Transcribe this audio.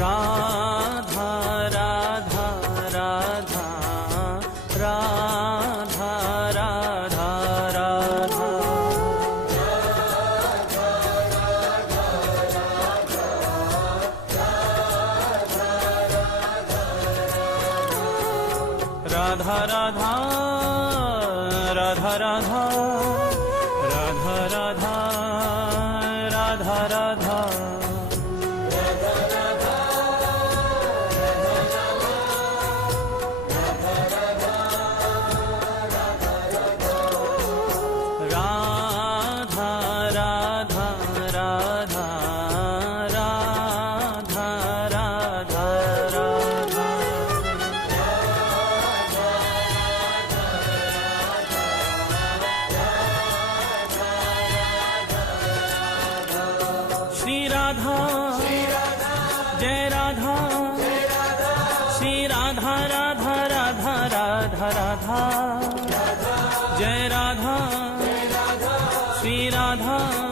Radha Radha Radha Radha Radha Radha Radha Radha Radha Radha Radha Radha Radha Radha Shri Radha Jai Radha Shri Radha Radha Radha Radha Radha Jai Radha Shri Radha